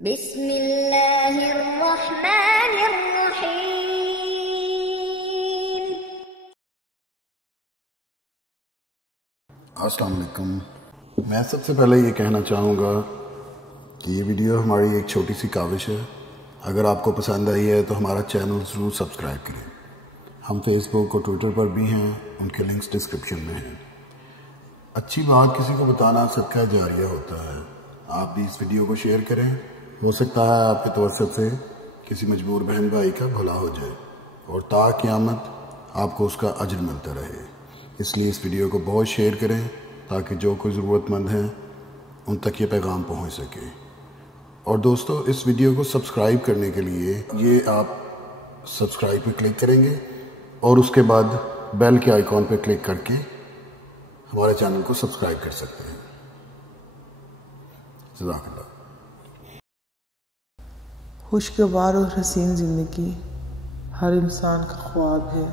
بسم اللہ الرحمن الرحیم۔ السلام علیکم۔ میں سب سے پہلے یہ کہنا چاہوں گا کہ یہ ویڈیو ہماری ایک چھوٹی سی کاوش ہے۔ اگر آپ کو پسند آئی ہے تو ہمارا چینل ضرور سبسکرائب کریں۔ ہم فیس بک اور ٹویٹر پر بھی ہیں، ان کے لنکس ڈسکرپشن میں ہیں۔ اچھی بات کسی کو بتانا صدقہ جاریہ ہوتا ہے۔ آپ بھی اس ویڈیو کو شیئر کریں، ہو سکتا ہے آپ کے توسط سے کسی مجبور بہن بھائی کا بھلا ہو جائے اور تا قیامت آپ کو اس کا اجر ملتا رہے۔ اس لیے اس ویڈیو کو بہت شیئر کریں تاکہ جو کوئی ضرورت مند ہیں ان تک یہ پیغام پہنچ سکے۔ اور دوستو، اس ویڈیو کو سبسکرائب کرنے کے لیے یہ آپ سبسکرائب پہ کلک کریں گے اور اس کے بعد بیل کے آئیکن پہ کلک کر کے ہمارے چینل کو سبسکرائب کر سکتے ہیں۔ جزاک اللہ۔ خوشگوار اور حسین زندگی ہر انسان کا خواب ہے۔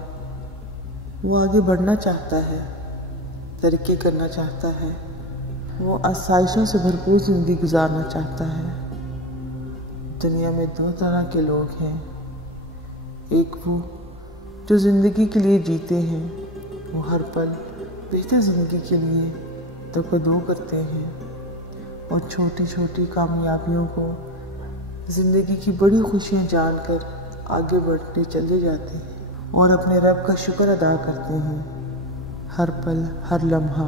وہ آگے بڑھنا چاہتا ہے، ترقی کرنا چاہتا ہے، وہ آسائشوں سے بھرپور زندگی گزارنا چاہتا ہے۔ دنیا میں دو طرح کے لوگ ہیں، ایک وہ جو زندگی کے لیے جیتے ہیں، وہ ہر پل بہتر زندگی کے لیے دو کرتے ہیں اور چھوٹی چھوٹی کامیابیوں کو زندگی کی بڑی خوشیاں جان کر آگے بڑھتے چلے جاتے ہیں اور اپنے رب کا شکر ادا کرتے ہیں ہر پل ہر لمحہ۔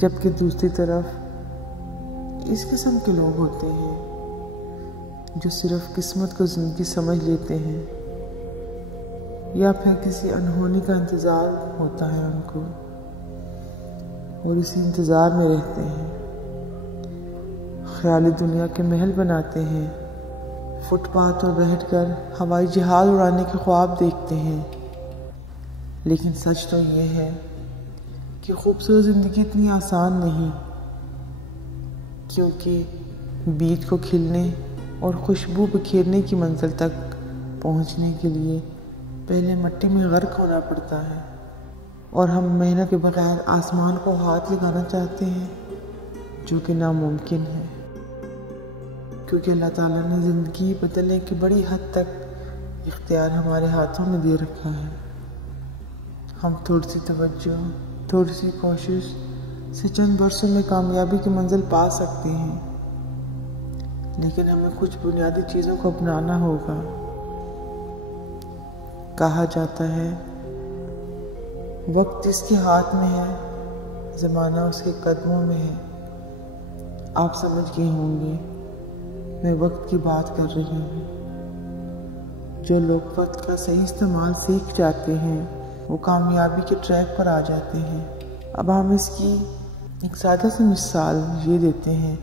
جبکہ دوسری طرف اس قسم کے لوگ ہوتے ہیں جو صرف قسمت کو زندگی سمجھ لیتے ہیں یا پھر کسی انہونی کا انتظار ہوتا ہے ان کو اور اسی انتظار میں رہتے ہیں، خیالی دنیا کے محل بناتے ہیں، فٹ پاتھ پر بیٹھ کر ہوائی جہاز اڑانے کے خواب دیکھتے ہیں۔ لیکن سچ تو یہ ہے کہ خوبصورت زندگی اتنی آسان نہیں، کیونکہ بیج کو کھلنے اور خوشبو بکھیرنے کی منزل تک پہنچنے کے لیے پہلے مٹی میں غرق ہونا پڑتا ہے، اور ہم محنت کے بغیر آسمان کو ہاتھ لگانا چاہتے ہیں جو کہ ناممکن ہے، کیونکہ اللہ تعالیٰ نے زندگی بدلنے کی بڑی حد تک اختیار ہمارے ہاتھوں میں دے رکھا ہے۔ ہم تھوڑی سی توجہ، تھوڑی سی کوشش سے چند برسوں میں کامیابی کی منزل پا سکتے ہیں، لیکن ہمیں کچھ بنیادی چیزوں کو اپنانا ہوگا۔ کہا جاتا ہے وقت جس کے ہاتھ میں ہے، زمانہ اس کے قدموں میں ہے۔ آپ سمجھ گئے ہوں گے میں وقت کی بات کر رہی ہوں۔ جو لوگ وقت کا صحیح استعمال سیکھ جاتے ہیں وہ کامیابی کے ٹریک پر آ جاتے ہیں۔ اب ہم اس کی ایک سادہ سی مثال یہ دیتے ہیں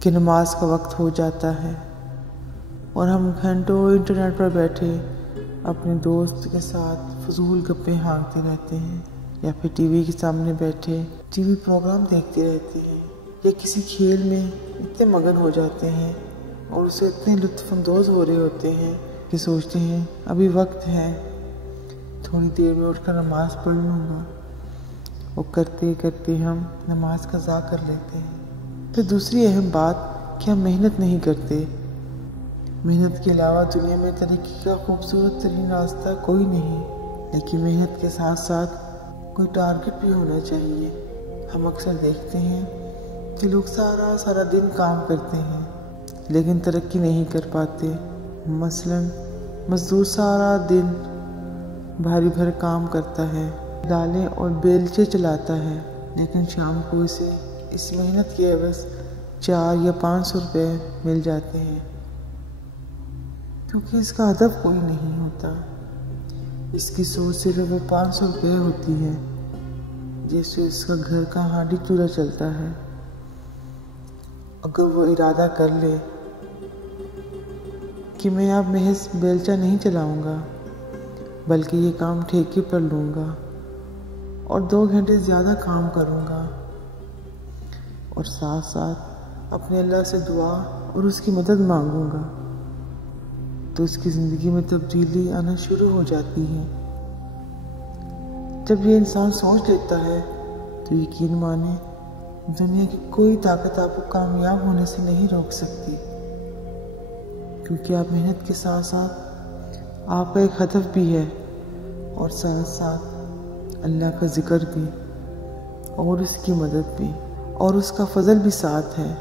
کہ نماز کا وقت ہو جاتا ہے اور ہم گھنٹوں انٹرنیٹ پر بیٹھے اپنے دوست کے ساتھ فضول گپیں ہانکتے رہتے ہیں، یا پھر ٹی وی کے سامنے بیٹھے ٹی وی پروگرام دیکھتے رہتے ہیں، یا کسی کھیل میں اتنے مگن ہو جاتے ہیں اور اسے اتنے لطف اندوز ہو رہے ہوتے ہیں کہ سوچتے ہیں ابھی وقت ہے، تھوڑی دیر میں اٹھ کر نماز پڑھ لوں گا، اور کرتے کرتے ہم نماز قضا کر لیتے ہیں۔ پھر دوسری اہم بات کہ ہم محنت نہیں کرتے۔ محنت کے علاوہ دنیا میں ترقی کا خوبصورت ترین راستہ کوئی نہیں، لیکن محنت کے ساتھ ساتھ کوئی ٹارگٹ بھی ہونا چاہیے۔ ہم اکثر دیکھتے ہیں کہ لوگ سارا دن کام کرتے ہیں لیکن ترقی نہیں کر پاتے۔ مثلا مزدور سارا دن بھاری بھر کام کرتا ہے، ڈالیں اور بیلچے چلاتا ہے، لیکن شام کو اسے اس محنت کے عوض 4 یا 500 روپے مل جاتے ہیں، کیونکہ اس کا ہدف کوئی نہیں ہوتا۔ اس کی سوچ صرف وہ 500 روپے ہوتی ہے جس سے اس کا گھر کا ہانڈی چولہا چلتا ہے۔ اگر وہ ارادہ کر لے کہ میں اب محض بیلچہ نہیں چلاؤں گا بلکہ یہ کام ٹھیکے پر لوں گا اور 2 گھنٹے زیادہ کام کروں گا اور ساتھ ساتھ اپنے اللہ سے دعا اور اس کی مدد مانگوں گا، تو اس کی زندگی میں تبدیلی آنا شروع ہو جاتی ہے۔ جب یہ انسان سوچ لیتا ہے تو یقین مانے دنیا کی کوئی طاقت آپ کو کامیاب ہونے سے نہیں روک سکتی، کیونکہ آپ محنت کے ساتھ ساتھ آپ کا ایک ہدف بھی ہے، اور ساتھ ساتھ اللہ کا ذکر بھی، اور اس کی مدد بھی، اور اس کا فضل بھی ساتھ ہے۔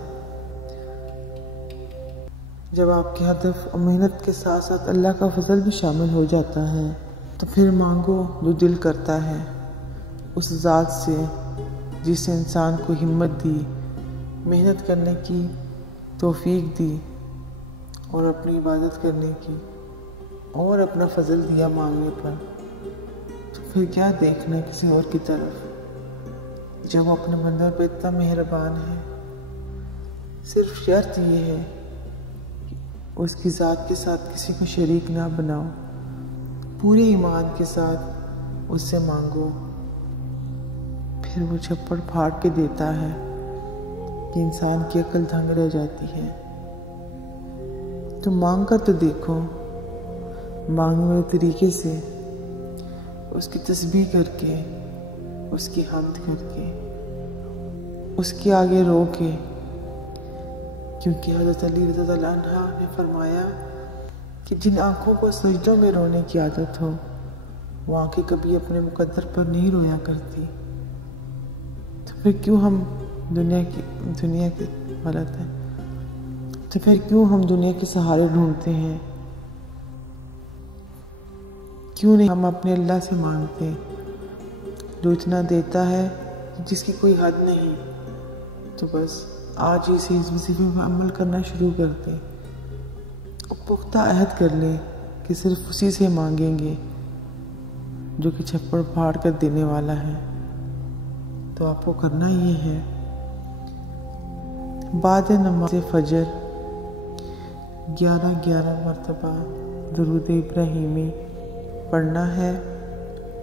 جب آپ کے ہدف اور محنت کے ساتھ ساتھ اللہ کا فضل بھی شامل ہو جاتا ہے تو پھر مانگو جو دل کرتا ہے اس ذات سے جس نے انسان کو ہمت دی، محنت کرنے کی توفیق دی، اور اپنی عبادت کرنے کی، اور اپنا فضل دیا مانگنے پر۔ تو پھر کیا دیکھنا کسی اور کی طرف جب اپنے بندوں پہ اتنا مہربان ہے۔ صرف شرط یہ ہے کہ اس کی ذات کے ساتھ کسی کو شریک نہ بناؤ، پورے ایمان کے ساتھ اس سے مانگو، پھر وہ چھپڑ پھاڑ کے دیتا ہے کہ انسان کی عقل دھنگ رہ جاتی ہے۔ تو مانگ کر تو دیکھو، مانگنے والے طریقے سے، اس کی تسبیح کر کے، اس کی حمد کر کے، اس کے آگے رو کے، کیونکہ حضرت علی رضی اللہ عنہ نے فرمایا کہ جن آنکھوں کو سجدوں میں رونے کی عادت ہو وہ آنکھیں کبھی اپنے مقدر پر نہیں رویا کرتی۔ تو پھر کیوں ہم دنیا کے غلط ہے، تو پھر کیوں ہم دنیا کے سہارے ڈھونڈتے ہیں؟ کیوں نہیں ہم اپنے اللہ سے مانگتے جو اتنا دیتا ہے جس کی کوئی حد نہیں؟ تو بس آج ہی سے اس وظیفے میں عمل کرنا شروع کر دیں، پختہ عہد کر لیں کہ صرف اسی سے مانگیں گے جو کہ چھپڑ پھاڑ کر دینے والا ہے۔ تو آپ کو کرنا یہ ہے، بعد نماز فجر 11 مرتبہ درود ابراہیمی پڑھنا ہے،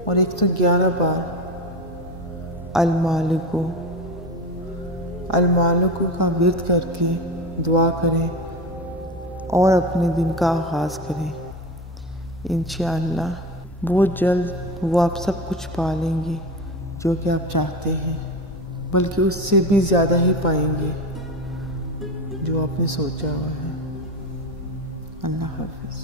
اور 111 بار المالکو کا ورد کر کے دعا کریں اور اپنے دن کا آغاز کریں۔ انشاءاللہ بہت جلد وہ آپ سب کچھ پا لیں گے جو کہ آپ چاہتے ہیں، بلکہ اس سے بھی زیادہ ہی پائیں گے جو آپ نے سوچا ہوا ہے۔ اللہ حافظ۔